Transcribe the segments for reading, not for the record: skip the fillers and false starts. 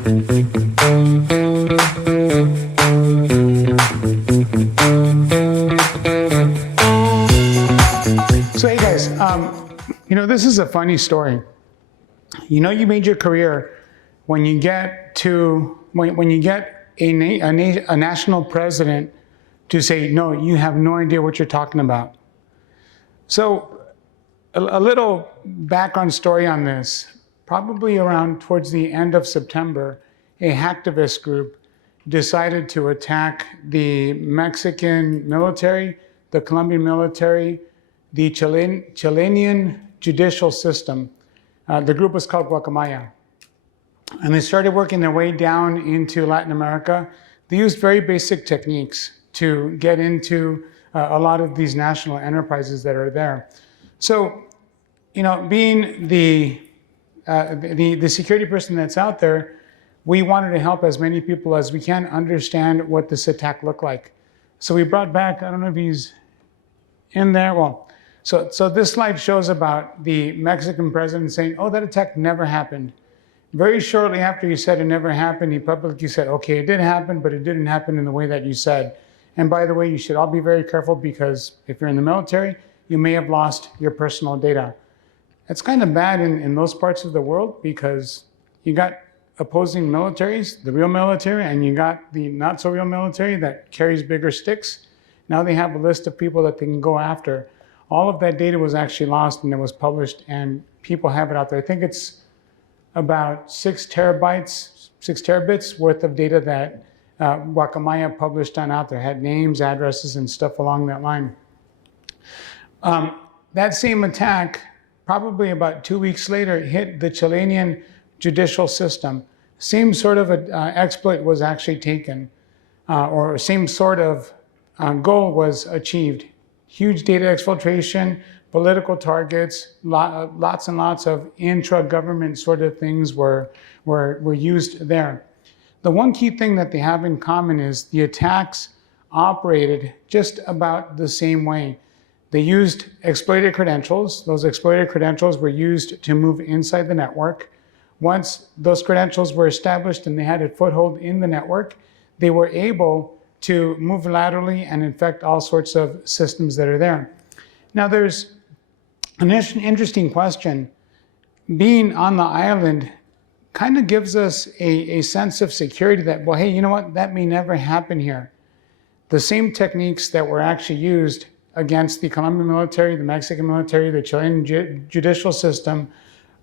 So hey guys, this is a funny story. You made your career when you get a national president to say, no, you have no idea what you're talking about. So a little background story on this. Probably around towards the end of September, a hacktivist group decided to attack the Mexican military, the Colombian military, the Chilean judicial system. The group was called Guacamaya. And they started working their way down into Latin America. They used very basic techniques to get into a lot of these national enterprises that are there. So, being the security person that's out there, we wanted to help as many people as we can understand what this attack looked like. So we brought back, I don't know if he's in there. Well, so this slide shows about the Mexican president saying, oh, that attack never happened. Very shortly after he said it never happened, he publicly said, okay, it did happen, but it didn't happen in the way that you said. And by the way, you should all be very careful because if you're in the military, you may have lost your personal data. It's kind of bad in those parts of the world because you got opposing militaries, the real military, and you got the not so real military that carries bigger sticks. Now they have a list of people that they can go after. All of that data was actually lost and it was published and people have it out there. I think it's about 6 terabits worth of data that Guacamaya published on out there, had names, addresses, and stuff along that line. That same attack, probably about 2 weeks later, hit the Chilean judicial system. Same sort of exploit was actually taken, or same sort of goal was achieved. Huge data exfiltration, political targets, lots and lots of intra-government sort of things were used there. The one key thing that they have in common is the attacks operated just about the same way. They used exploited credentials. Those exploited credentials were used to move inside the network. Once those credentials were established and they had a foothold in the network, they were able to move laterally and infect all sorts of systems that are there. Now there's an interesting question. Being on the island kind of gives us a sense of security that, well, hey, you know what, that may never happen here. The same techniques that were actually used against the Colombian military, the Mexican military, the Chilean judicial system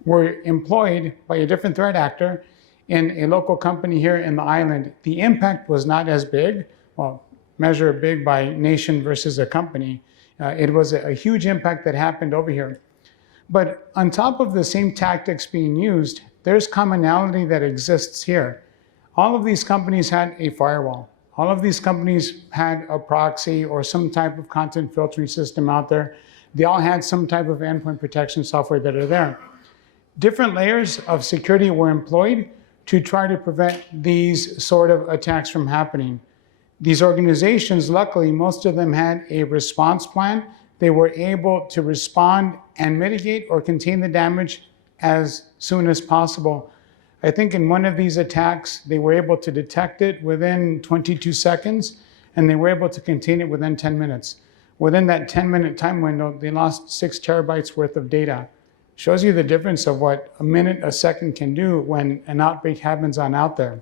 were employed by a different threat actor in a local company here in the island. The impact was not as big. Well, measure big by nation versus a company. It was a huge impact that happened over here. But on top of the same tactics being used, there's commonality that exists here. All of these companies had a firewall. All of these companies had a proxy or some type of content filtering system out there. They all had some type of endpoint protection software that are there. Different layers of security were employed to try to prevent these sort of attacks from happening. These organizations, luckily, most of them had a response plan. They were able to respond and mitigate or contain the damage as soon as possible. I think in one of these attacks, they were able to detect it within 22 seconds, and they were able to contain it within 10 minutes. Within that 10-minute time window, they lost 6 terabytes worth of data. Shows you the difference of what a minute, a second can do when an outbreak happens on out there.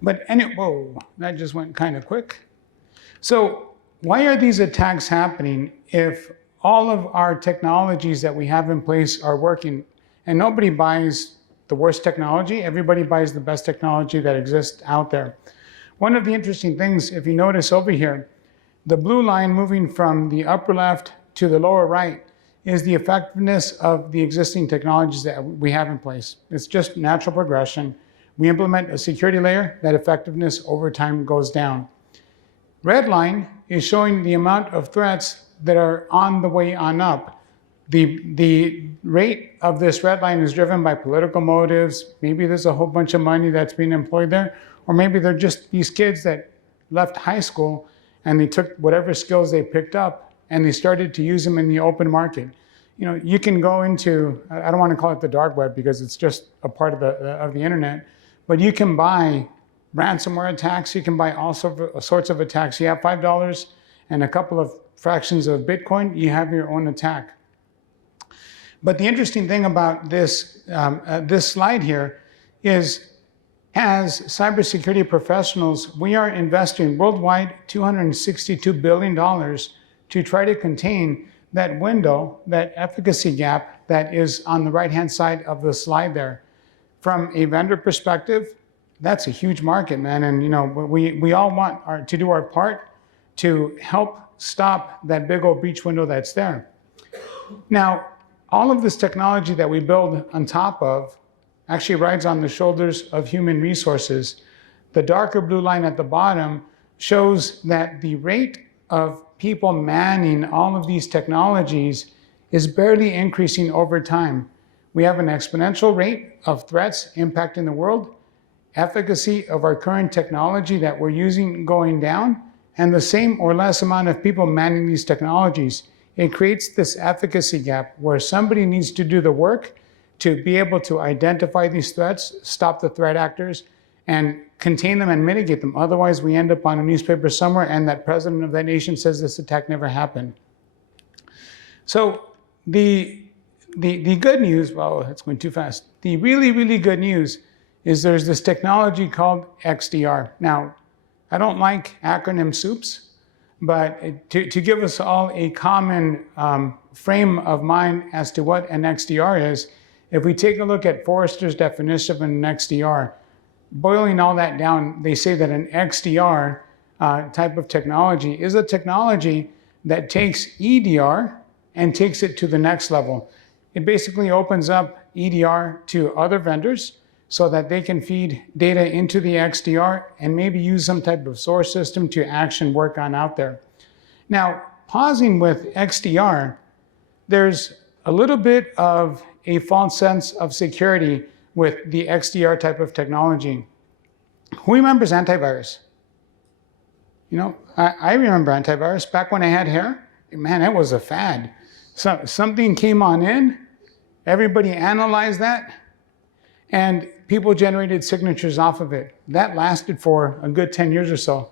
But anyway, whoa, that just went kind of quick. So why are these attacks happening if all of our technologies that we have in place are working and nobody buys the worst technology? Everybody buys the best technology that exists out there. One of the interesting things, if you notice over here, the blue line moving from the upper left to the lower right is the effectiveness of the existing technologies that we have in place. It's just natural progression. We implement a security layer, that effectiveness over time goes down. Red line is showing the amount of threats that are on the way on up. The rate of this red line is driven by political motives. Maybe there's a whole bunch of money that's being employed there, or maybe they're just these kids that left high school and they took whatever skills they picked up and they started to use them in the open market. You can go into, I don't want to call it the dark web because it's just a part of the internet, but you can buy ransomware attacks. You can buy all sorts of attacks. You have $5 and a couple of fractions of Bitcoin, you have your own attack. But the interesting thing about this, this slide here is, as cybersecurity professionals, we are investing worldwide $262 billion to try to contain that window, that efficacy gap that is on the right-hand side of the slide there. From a vendor perspective, that's a huge market, man. And you know, we all want to do our part to help stop that big old breach window that's there. Now, all of this technology that we build on top of actually rides on the shoulders of human resources. The darker blue line at the bottom shows that the rate of people manning all of these technologies is barely increasing over time. We have an exponential rate of threats impacting the world, efficacy of our current technology that we're using going down, and the same or less amount of people manning these technologies. It creates this efficacy gap where somebody needs to do the work to be able to identify these threats, stop the threat actors, and contain them and mitigate them. Otherwise, we end up on a newspaper somewhere and that president of that nation says this attack never happened. So the good news, well, it's going too fast. The really, really good news is there's this technology called XDR. Now, I don't like acronym soups, but to give us all a common frame of mind as to what an XDR is, if we take a look at Forrester's definition of an XDR, boiling all that down, they say that an XDR type of technology is a technology that takes EDR and takes it to the next level. It basically opens up EDR to other vendors so that they can feed data into the XDR and maybe use some type of source system to action work on out there. Now, pausing with XDR, there's a little bit of a false sense of security with the XDR type of technology. Who remembers antivirus? You know, I remember antivirus. Back when I had hair, man, it was a fad. So something came on in, everybody analyzed that, and people generated signatures off of it. That lasted for a good 10 years or so.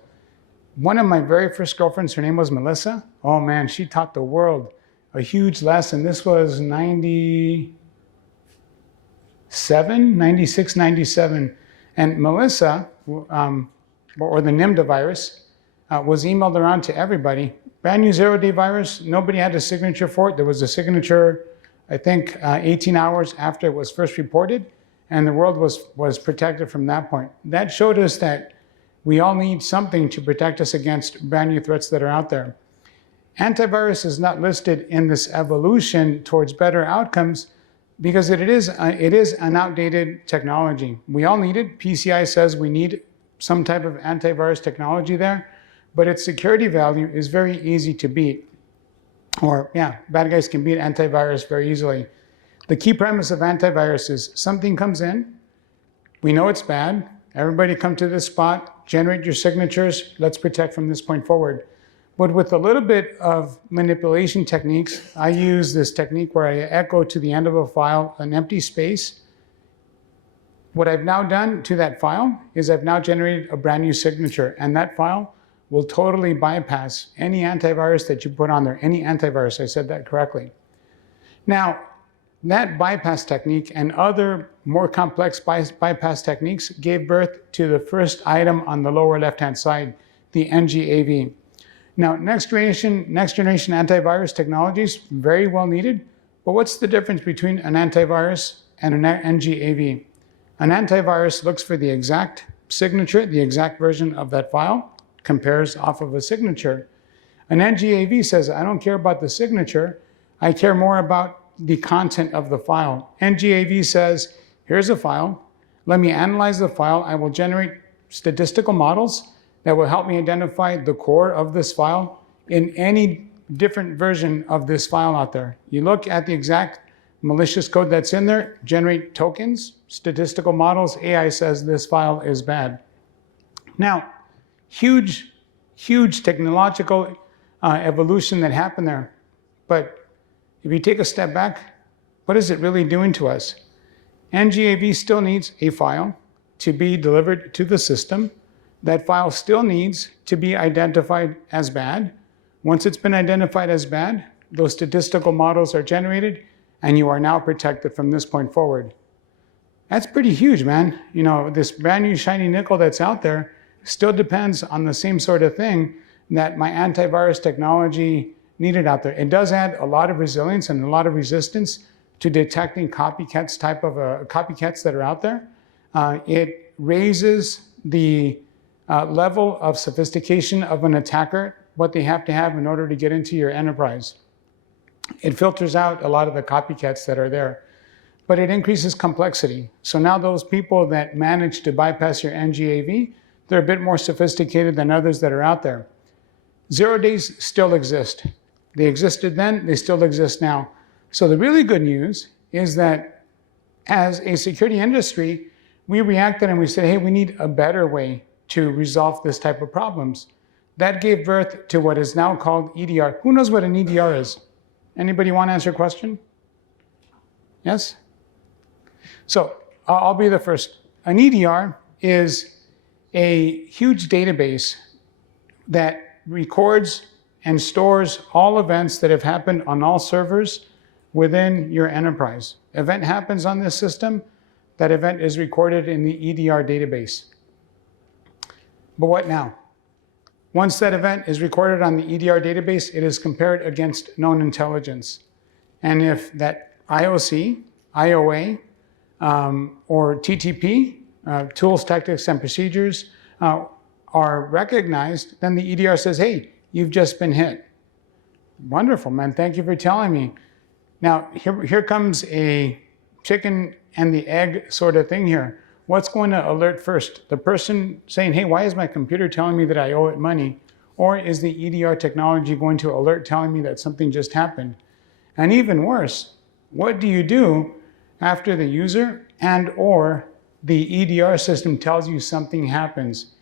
One of my very first girlfriends, her name was Melissa. Oh man, she taught the world a huge lesson. This was 96, 97. And Melissa, or the NIMDA virus, was emailed around to everybody. Brand new zero-day virus, nobody had a signature for it. There was a signature, I think, 18 hours after it was first reported, and the world was protected from that point. That showed us that we all need something to protect us against brand new threats that are out there. Antivirus is not listed in this evolution towards better outcomes because it is an outdated technology. We all need it. PCI says we need some type of antivirus technology there, but its security value is very easy to beat. Or yeah, bad guys can beat antivirus very easily. The key premise of antivirus is something comes in, we know it's bad, everybody come to this spot, generate your signatures, let's protect from this point forward. But with a little bit of manipulation techniques, I use this technique where I echo to the end of a file an empty space. What I've now done to that file is I've now generated a brand new signature, and that file will totally bypass any antivirus that you put on there, any antivirus, I said that correctly. Now, that bypass technique and other more complex bypass techniques gave birth to the first item on the lower left-hand side, the NGAV. Now, next generation antivirus technologies, very well needed, but what's the difference between an antivirus and an NGAV? An antivirus looks for the exact signature, the exact version of that file, compares off of a signature. An NGAV says, I don't care about the signature, I care more about the content of the file. NGAV says, here's a file, let me analyze the file, I will generate statistical models that will help me identify the core of this file in any different version of this file out there. You look at the exact malicious code that's in there, generate tokens, statistical models, AI says this file is bad. Now, huge technological evolution that happened there. But if you take a step back, what is it really doing to us? NGAV still needs a file, to be delivered to the system. That file still needs to be identified as bad. Once it's been identified as bad, those statistical models are generated, and you are now protected from this point forward. That's pretty huge, man. You know, this brand new shiny nickel that's out there still depends on the same sort of thing that my antivirus technology needed out there. It does add a lot of resilience and a lot of resistance to detecting copycats copycats that are out there. It raises the level of sophistication of an attacker, what they have to have in order to get into your enterprise. It filters out a lot of the copycats that are there, but it increases complexity. So now those people that manage to bypass your NGAV, they're a bit more sophisticated than others that are out there. 0 days still exist. They existed then, they still exist now. So the really good news is that as a security industry, we reacted and we said, hey, we need a better way to resolve this type of problems. That gave birth to what is now called EDR. Who knows what an EDR is? Anybody want to answer a question? Yes? So I'll be the first. An EDR is a huge database that records and stores all events that have happened on all servers within your enterprise. Event happens on this system, that event is recorded in the EDR database. But what now? Once that event is recorded on the EDR database, it is compared against known intelligence. And if that IOC, IOA, or TTP, tools, tactics, and procedures, are recognized, then the EDR says, hey, you've just been hit. Wonderful, man. Thank you for telling me. Now, here comes a chicken and the egg sort of thing here. What's going to alert first? The person saying, hey, why is my computer telling me that I owe it money? Or is the EDR technology going to alert telling me that something just happened? And even worse, what do you do after the user and or the EDR system tells you something happens?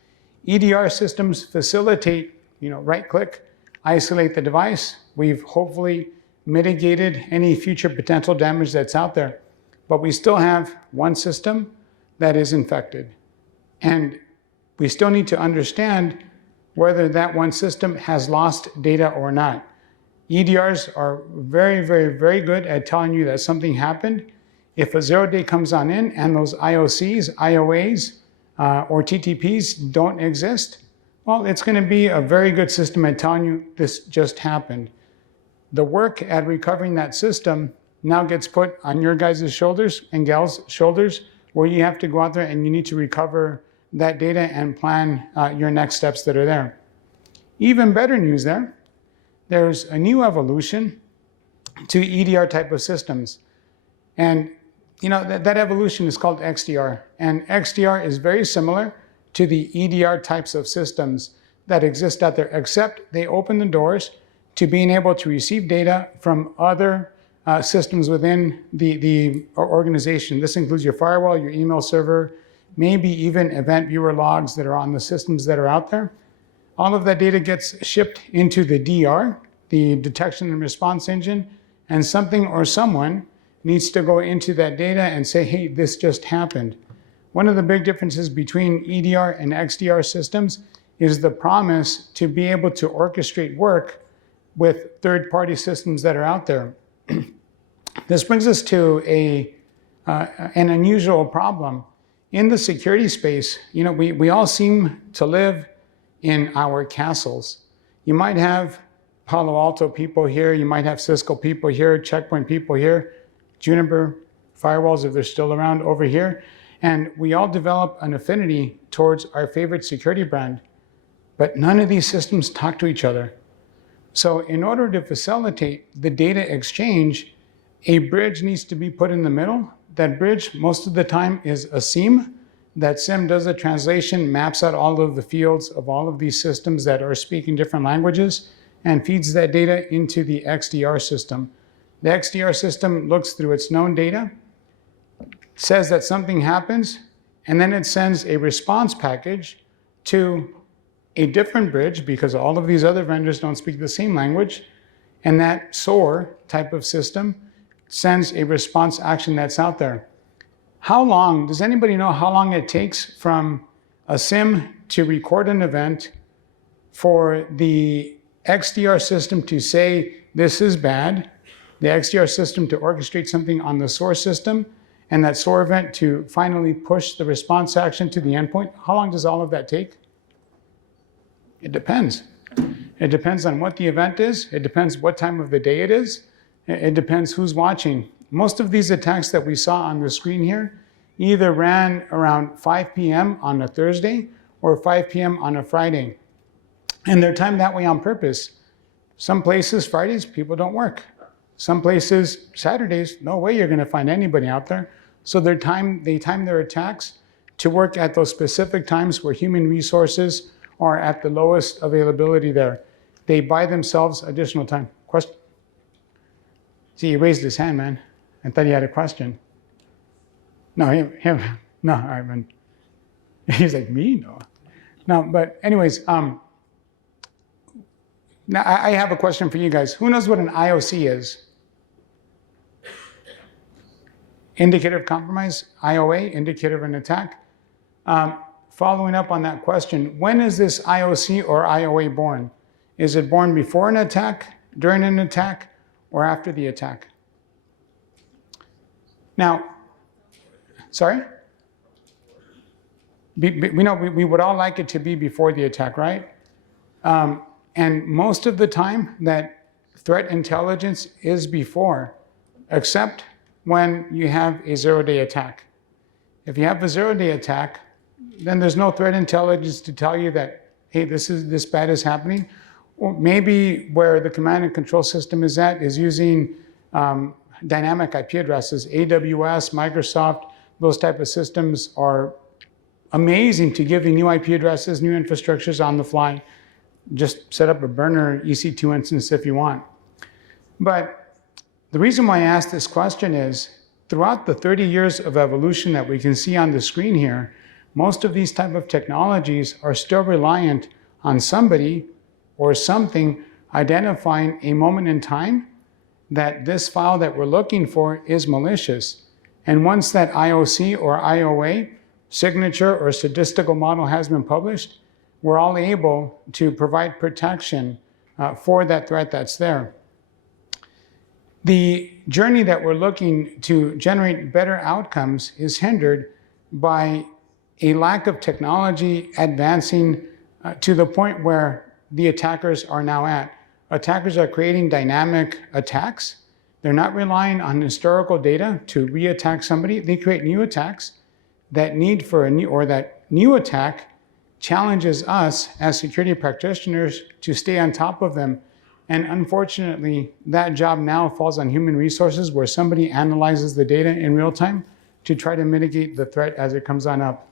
EDR systems facilitate, right-click, isolate the device. We've hopefully mitigated any future potential damage that's out there. But we still have one system that is infected. And we still need to understand whether that one system has lost data or not. EDRs are very, very, very good at telling you that something happened. If a 0 day comes on in and those IOCs, IOAs, or TTPs don't exist, well, it's going to be a very good system at telling you this just happened. The work at recovering that system now gets put on your guys' shoulders and gals' shoulders, where you have to go out there and you need to recover that data and plan your next steps that are there. Even better news there, there's a new evolution to EDR type of systems. And that evolution is called XDR. And XDR is very similar to the EDR types of systems that exist out there, except they open the doors to being able to receive data from other systems within the organization. This includes your firewall, your email server, maybe even event viewer logs that are on the systems that are out there. All of that data gets shipped into the DR, the detection and response engine, and something or someone needs to go into that data and say, hey, this just happened. One of the big differences between EDR and XDR systems is the promise to be able to orchestrate work with third-party systems that are out there. This brings us to an unusual problem. In the security space, we all seem to live in our castles. You might have Palo Alto people here, you might have Cisco people here, Checkpoint people here, Juniper firewalls, if they're still around, over here. And we all develop an affinity towards our favorite security brand. But none of these systems talk to each other. So in order to facilitate the data exchange, a bridge needs to be put in the middle. That bridge, most of the time, is a SIEM. That SIEM does a translation, maps out all of the fields of all of these systems that are speaking different languages, and feeds that data into the XDR system. The XDR system looks through its known data, says that something happens, and then it sends a response package to a different bridge, because all of these other vendors don't speak the same language, and that SOAR type of system sends a response action that's out there. how long, does anybody know how long it takes from a SIM to record an event for the XDR system to say this is bad, the XDR system to orchestrate something on the source system, and that SOAR event to finally push the response action to the endpoint? How long does all of that take? It depends. It depends on what the event is. It depends what time of the day it is. It depends who's watching. Most of these attacks that we saw on the screen here either ran around 5 p.m. on a Thursday or 5 p.m. on a Friday. And they're timed that way on purpose. Some places, Fridays, people don't work. Some places, Saturdays, no way you're going to find anybody out there. So they time their attacks to work at those specific times where human resources are at the lowest availability there. They buy themselves additional time. Question? See, he raised his hand, man. I thought he had a question. No, him. No, all right, man. He's like, me? No. No, but anyways, now I have a question for you guys. Who knows what an IOC is? Indicator of compromise, IOA, indicator of an attack. Following up on that question, when is this IOC or IOA born? Is it born before an attack, during an attack, or after the attack? Now, sorry? We would all like it to be before the attack, right? And most of the time that threat intelligence is before, except when you have a zero-day attack. If you have a zero-day attack, then there's no threat intelligence to tell you that, hey, this bad is happening. Or maybe where the command and control system is at is using dynamic IP addresses. AWS, Microsoft, those type of systems are amazing to give you new IP addresses, new infrastructures on the fly. Just set up a burner EC2 instance if you want. But the reason why I asked this question is, throughout the 30 years of evolution that we can see on the screen here, most of these type of technologies are still reliant on somebody or something identifying a moment in time that this file that we're looking for is malicious. And once that IOC or IOA signature or statistical model has been published, we're all able to provide protection for that threat that's there. The journey that we're looking to generate better outcomes is hindered by a lack of technology advancing to the point where the attackers are now at. Attackers are creating dynamic attacks. They're not relying on historical data to re-attack somebody. They create new attacks that need for a new, or that new attack challenges us as security practitioners to stay on top of them. And unfortunately, that job now falls on human resources where somebody analyzes the data in real time to try to mitigate the threat as it comes on up.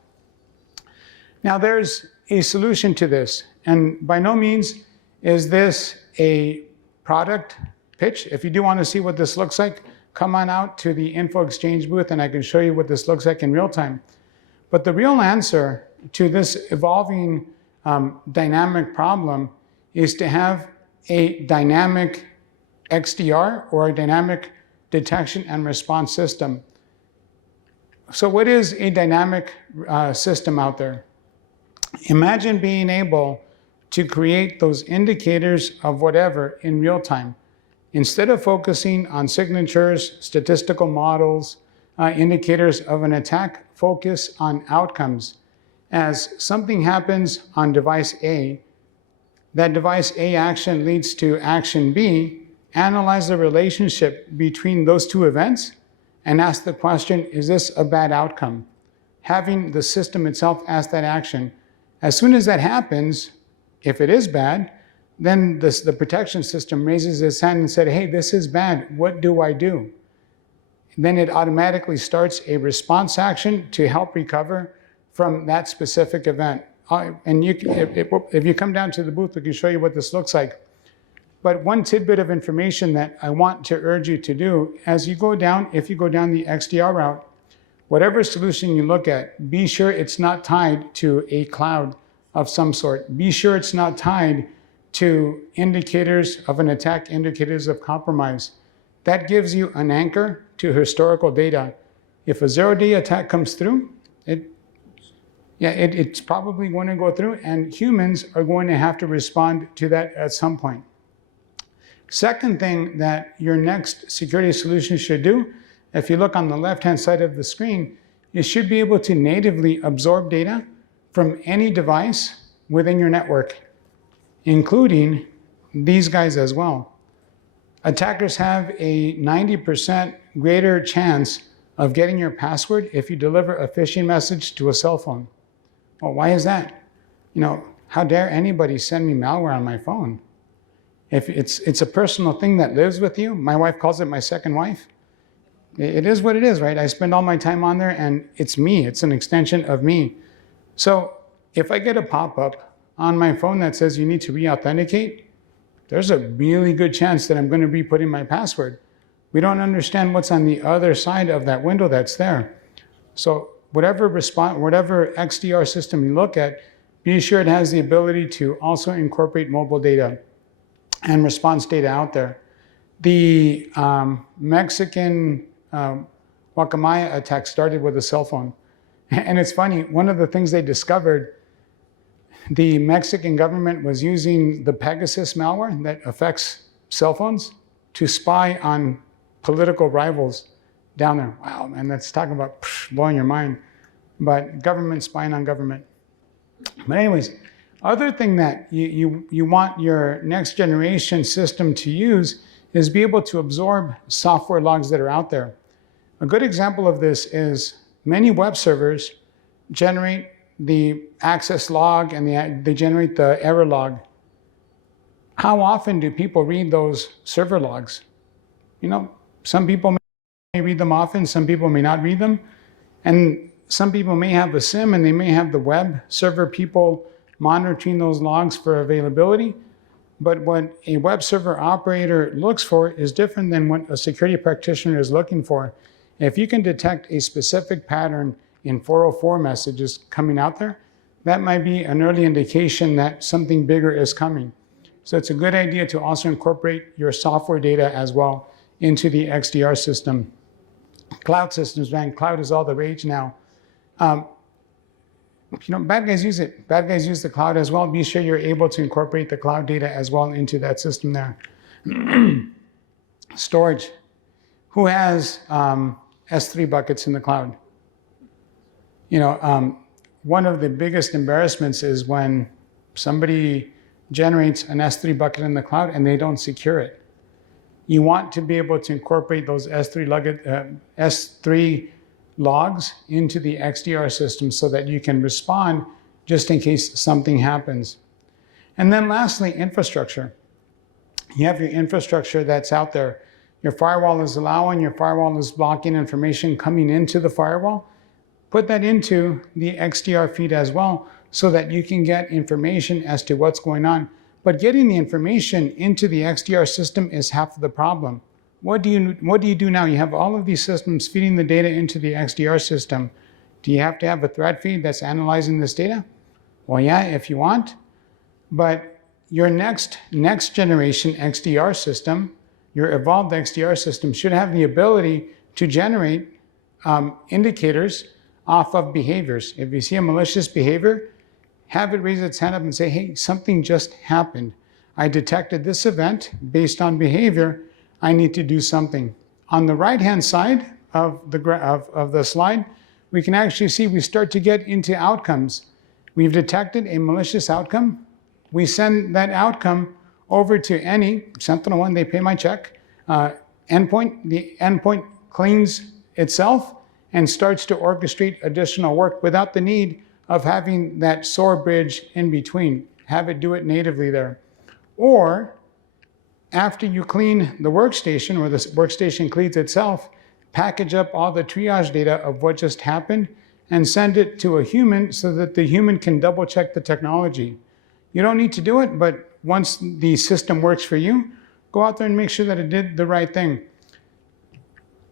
Now there's a solution to this, and by no means is this a product pitch. If you do want to see what this looks like, come on out to the Info Exchange booth and I can show you what this looks like in real time. But the real answer to this evolving dynamic problem is to have a dynamic XDR or a dynamic detection and response system. So what is a dynamic system out there? Imagine being able to create those indicators of whatever in real time. Instead of focusing on signatures, statistical models, indicators of an attack, focus on outcomes. As something happens on device A, that device A action leads to action B, analyze the relationship between those two events and ask the question, is this a bad outcome? Having the system itself ask that action. As soon as that happens, if it is bad, then the protection system raises its hand and said, hey, this is bad, what do I do? Then it automatically starts a response action to help recover from that specific event. And if you come down to the booth, we can show you what this looks like. But one tidbit of information that I want to urge you to do, as you go down, if you go down the XDR route, whatever solution you look at, be sure it's not tied to a cloud of some sort. Be sure it's not tied to indicators of an attack, indicators of compromise. That gives you an anchor to historical data. If a zero-day attack comes through, it's probably going to go through, and humans are going to have to respond to that at some point. Second thing that your next security solution should do, if you look on the left-hand side of the screen, it should be able to natively absorb data from any device within your network, including these guys as well. Attackers have a 90% greater chance of getting your password if you deliver a phishing message to a cell phone. Well, why is that? How dare anybody send me malware on my phone? If it's a personal thing that lives with you, my wife calls it my second wife. It is what it is, right? I spend all my time on there, and it's me. It's an extension of me. So if I get a pop-up on my phone that says you need to re-authenticate, there's a really good chance that I'm going to be putting my password. We don't understand what's on the other side of that window that's there. So whatever XDR system you look at, be sure it has the ability to also incorporate mobile data and response data out there. The Mexican Guacamaya attack started with a cell phone. And it's funny, one of the things they discovered, the Mexican government was using the Pegasus malware that affects cell phones to spy on political rivals down there. Wow, man, that's talking about blowing your mind. But government spying on government. But anyways, other thing that you want your next generation system to use is be able to absorb software logs that are out there. A good example of this is many web servers generate the access log and they generate the error log. How often do people read those server logs? Some people may read them often, some people may not read them. And some people may have a SIM and they may have the web server people monitoring those logs for availability. But what a web server operator looks for is different than what a security practitioner is looking for. If you can detect a specific pattern in 404 messages coming out there, that might be an early indication that something bigger is coming. So it's a good idea to also incorporate your software data as well into the XDR system. Cloud systems, man, cloud is all the rage now. Bad guys use it. Bad guys use the cloud as well. Be sure you're able to incorporate the cloud data as well into that system there. Storage. Who has S3 buckets in the cloud? One of the biggest embarrassments is when somebody generates an S3 bucket in the cloud and they don't secure it. You want to be able to incorporate those S3 logs into the XDR system so that you can respond just in case something happens. And then lastly, infrastructure. You have your infrastructure that's out there. Your firewall is allowing, your firewall is blocking information coming into the firewall. Put that into the XDR feed as well so that you can get information as to what's going on. But getting the information into the XDR system is half of the problem. What do you do now? You have all of these systems feeding the data into the XDR system. Do you have to have a thread feed that's analyzing this data? Well, yeah, if you want. But your next generation XDR system, your evolved XDR system, should have the ability to generate indicators off of behaviors. If you see a malicious behavior, have it raise its hand up and say, hey, something just happened. I detected this event based on behavior. I need to do something. On the right-hand side of the slide, we can actually see we start to get into outcomes. We've detected a malicious outcome. We send that outcome over to any SentinelOne, they pay my check, endpoint. The endpoint cleans itself and starts to orchestrate additional work without the need of having that SOAR bridge in between. Have it do it natively there. Or after you clean the workstation, or the workstation cleans itself, package up all the triage data of what just happened and send it to a human so that the human can double check the technology. You don't need to do it, but once the system works for you, go out there and make sure that it did the right thing.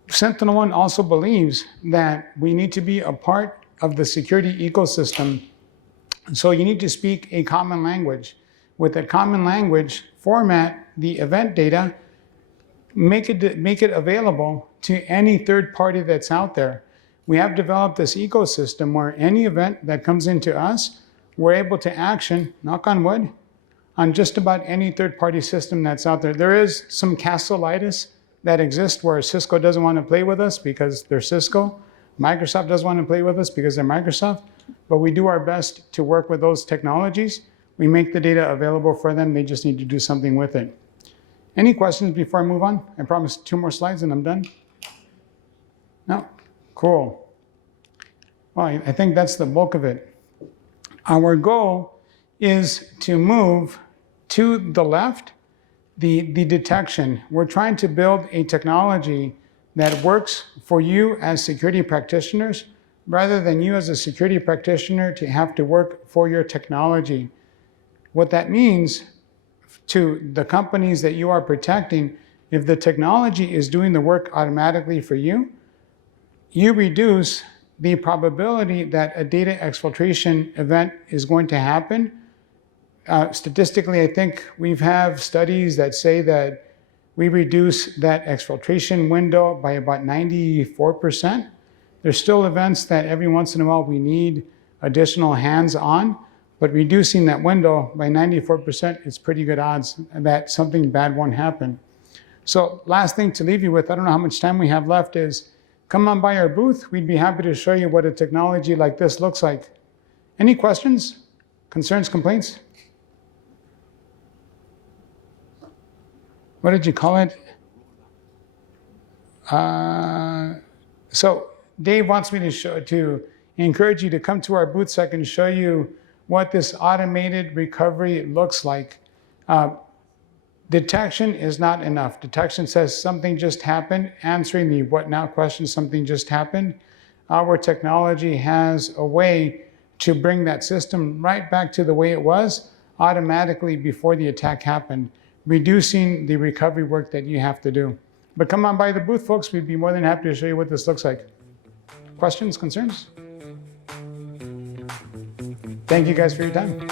SentinelOne also believes that we need to be a part of the security ecosystem. So you need to speak a common language. With a common language, format the event data, make it available to any third party that's out there. we have developed this ecosystem where any event that comes into us, we're able to action, knock on wood, on just about any third-party system that's out there. There is some castleitis that exists where Cisco doesn't want to play with us because they're Cisco. Microsoft doesn't want to play with us because they're Microsoft. But we do our best to work with those technologies. We make the data available for them. They just need to do something with it. Any questions before I move on? I promise 2 more slides and I'm done. No? Cool. Well, I think that's the bulk of it. Our goal is to move to the left, the detection. We're trying to build a technology that works for you as security practitioners, rather than you as a security practitioner to have to work for your technology. What that means to the companies that you are protecting, if the technology is doing the work automatically for you, you reduce the probability that a data exfiltration event is going to happen. Statistically, I think we have studies that say that we reduce that exfiltration window by about 94%. There's still events that every once in a while we need additional hands on, but reducing that window by 94% is pretty good odds that something bad won't happen. So last thing to leave you with, I don't know how much time we have left, is come on by our booth. We'd be happy to show you what a technology like this looks like. Any questions, concerns, complaints? What did you call it? So Dave wants me to encourage you to come to our booth so I can show you what this automated recovery looks like. Detection is not enough. Detection says something just happened. Answering the what now question, something just happened. Our technology has a way to bring that system right back to the way it was automatically before the attack happened, reducing the recovery work that you have to do. But come on by the booth, folks. We'd be more than happy to show you what this looks like. Questions, concerns? Thank you guys for your time.